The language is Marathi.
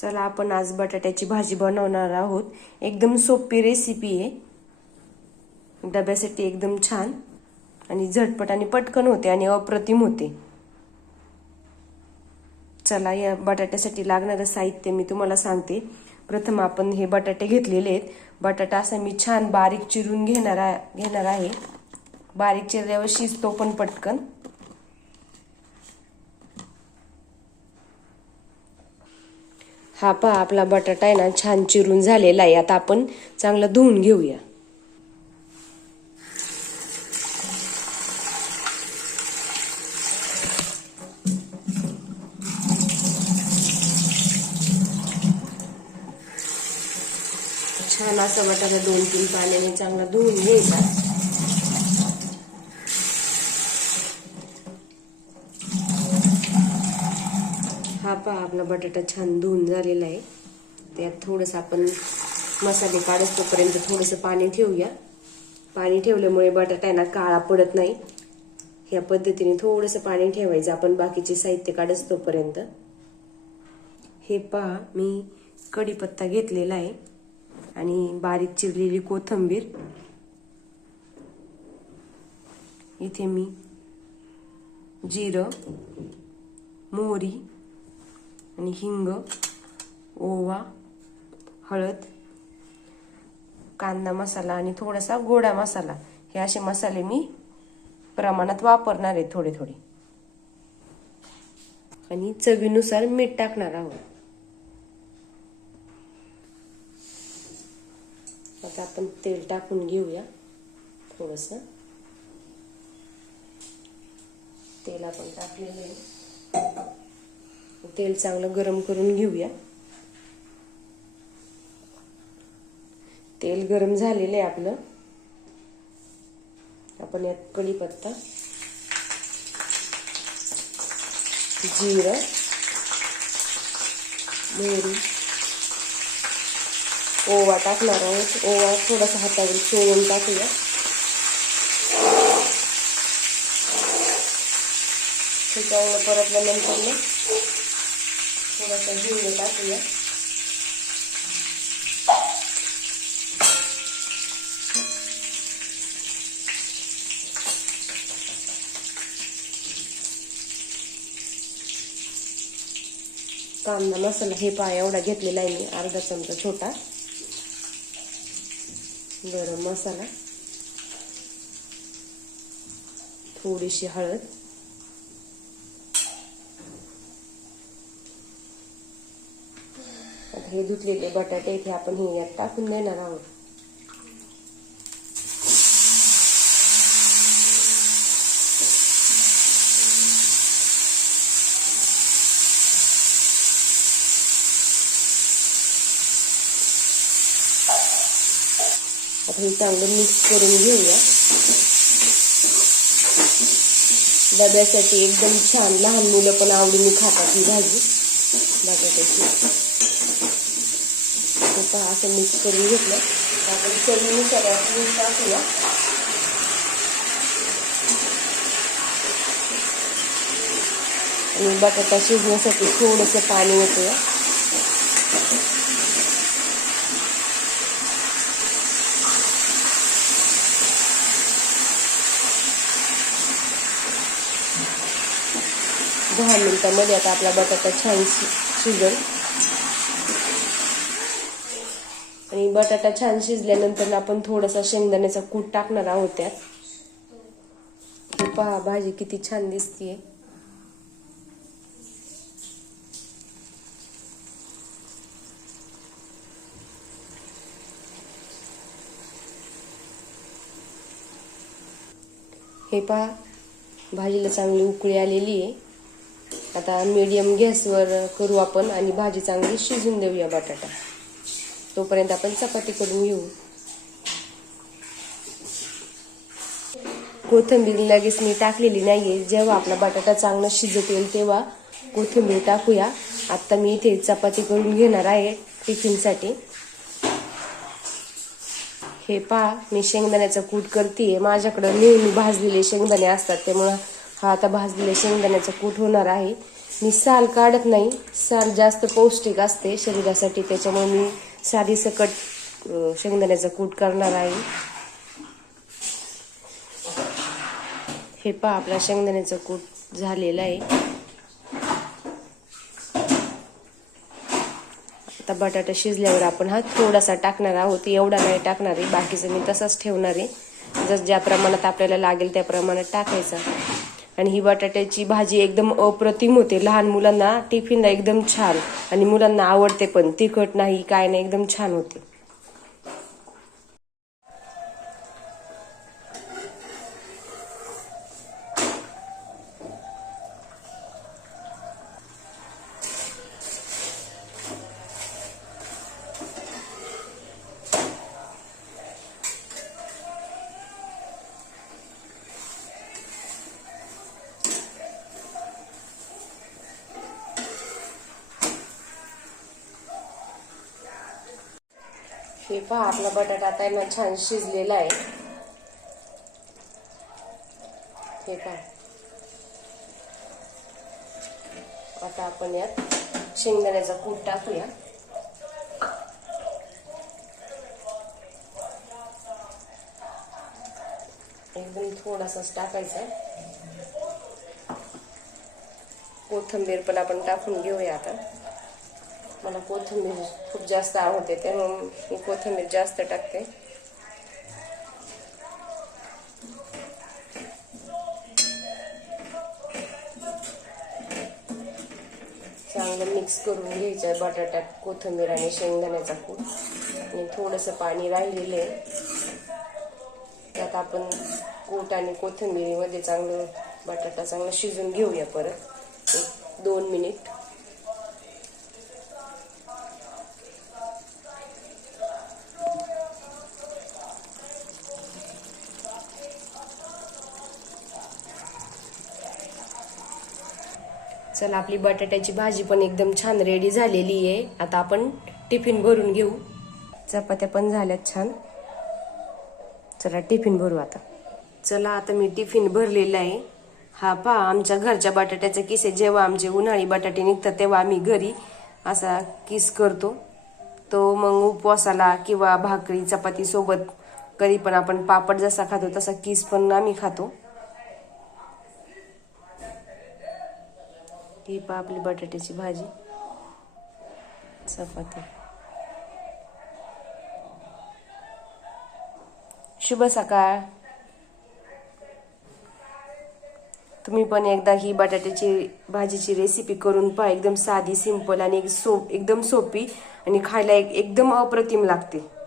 चला आपण आज बटाट्याची भाजी बनवणार आहोत. एकदम सोपी रेसिपी आहे. डब्यासाठी एकदम छान. आणि झटपट आणि पटकन होते आणि अप्रतिम होते. चला या बटाट्यासाठी लागणारं साहित्य मी तुम्हाला सांगते. प्रथम आपण हे बटाटे घेतलेले आहेत. बटाटा असा मी छान बारीक चिरून घेणार घेणार आहे. बारीक चिरल्यावर शिजतो पण पटकन. हा पहा आपला बटाटा आहे ना छान चिरून झालेला आहे. आता आपण चांगला धुवून घेऊया. छान असा बटाटा दोन तीन पाण्याने चांगला धुवून घ्यायचा. पहा आपला बटाटा छान धुवून झालेला आहे. त्यात थोडंसं आपण मसाले काढत तोपर्यंत थोडंसं पाणी ठेवूया. पाणी ठेवल्यामुळे बटाटा आहे ना काळा पडत नाही. ह्या पद्धतीने थोडंसं पाणी ठेवायचं आपण बाकीचे साहित्य काढत तोपर्यंत. हे पहा मी कढीपत्ता घेतलेला आहे आणि बारीक चिरलेली कोथंबीर. इथे मी जिरं मोहरी आणि हिंग ओवा हळद कांदा मसाला आणि थोडासा गोडा मसाला. हे असे मसाले मी प्रमाणात वापरणार आहे थोडे थोडे. आणि चवीनुसार मीठ टाकणार आहोत. आता आपण तेल टाकून घेऊया थोडस. तेल आपण टाकलेलं आहे. तेल चांगलं गरम करून घेऊया. तेल गरम झालेलं आहे आपलं. आपण यात कढीपत्ता जिरं मोहरी ओवा टाकणार आहोत. ओवा थोडासा हातावर चोळून टाकूया. हे परतल्यानंतर थोडासा हिंग टाकूया कांदा मसाला हे पहा एवढा घेतलेला आहे मी अर्धा चमचा छोटा. गरम मसाला. थोडीशी हळद. हे धुतलेले बटाटे इथे आपण हे यात टाकून देणार आहोत. आता हे चांगलं मिक्स करून घेऊया. डब्यासाठी एकदम छान लहान मुलं पण आवडीने खातात ही भाजी. बटाट्याची. पहा असं मिक्स करून घेतलं आपण चवीनुसार मीठ टाकूया आणि बटाटा शिजण्यासाठी थोडंसं पाणी दहा आता आपला बटाटा छान शिजेल बटाटा छान शिजल्यानंतर आपण थोडासा शेंगदाण्याचा कूट टाकणार आहोत त्यात. हे पहा भाजी किती छान दिसतीये. हे पहा भाजीला चांगली उकळी आलेली आहे. आता मीडियम गॅसवर करू आपण आणि भाजी चांगली शिजून देऊया बटाटा. तोपर्यंत आपण चपाती करून घेऊ. कोथिंबीर लगेच मी टाकलेली नाहीये. जेव्हा आपला बटाटा चांगला शिजत येईल तेव्हा कोथिंबीर टाकूया. आता मी इथे चपाती करून घेणार आहे टिफिनसाठी हे पहा मी शेंगदाण्याचा कूट करते माझ्याकडं नेहमी भाजलेले शेंगदाणे असतात त्यामुळं हा आता भाजलेले शेंगदाण्याचा कूट होणार आहे. मी साल काढत नाही. साल जास्त पौष्टिक असते शरीरासाठी त्याच्यामुळे मी साधी सकट शेंगदाण्याचा कूट करणार आहे. हे पहा आपला शेंगदाण्याचा कूट झालेला आहे. आता बटाटा शिजल्यावर आपण हा थोडासा टाकणार आहोत. एवढा नाही टाकणार आहे बाकीचं मी तसाच ठेवणार आहे. जर ज्या प्रमाणात आपल्याला लागेल त्या प्रमाणात टाकायचा. आणि ही बटाट्याची भाजी एकदम अप्रतिम होते. लहान मुलांना टिफिनला एकदम छान. आणि मुलांना आवडते पण. तिखट नाही काय नाही एकदम छान होते. हे पहा आपला बटाटा आता आहे ना छान शिजलेला आहे. हे पहा आता आपण यात शेंगदाण्याचा कूट टाकूया. एकदम थोडासाच टाकायचा कोथिंबीर पण आपण टाकून घेऊया आता. मला कोथिंबीर खूप जास्त आवडते त्यामुळे मी कोथिंबीर जास्त टाकते. चांगलं मिक्स करून घ्यायचं बटाट्यात कोथिंबीर आणि शेंगदाण्याचा कूट. आणि थोडंसं पाणी राहिलेलं आहे. त्यात आपण कूट आणि कोथिंबीरीमध्ये चांगलं बटाटा चांगलं शिजून घेऊया परत. एक दोन मिनिट. चला आपली बटाट्याची भाजी पण एकदम छान रेडी झालेली आहे. आता आपण टिफिन भरून घेऊ. चपात्या पण झाल्यात छान. चला टिफिन भरू आता. चला आता मी टिफिन भरलेला आहे. हा पहा आमच्या घरच्या बटाट्याचा किस आहे. जेव्हा आमचे उन्हाळी बटाटे निघतात तेव्हा आम्ही घरी असा किस करतो. तो मग उपवासाला किंवा भाकरी चपाती सोबत कधी पण आपण पापड जसा खातो तसा किस पण आम्ही खातो. ही पहा आपली बटाट्याची भाजी. चपाती. शुभ सकाळ. तुम्ही पण एकदा ही बटाट्याची भाजीची रेसिपी करून पहा. एकदम साधी सिंपल आणि एक सोप एकदम सोपी आणि खायला एक एकदम अप्रतिम लागते.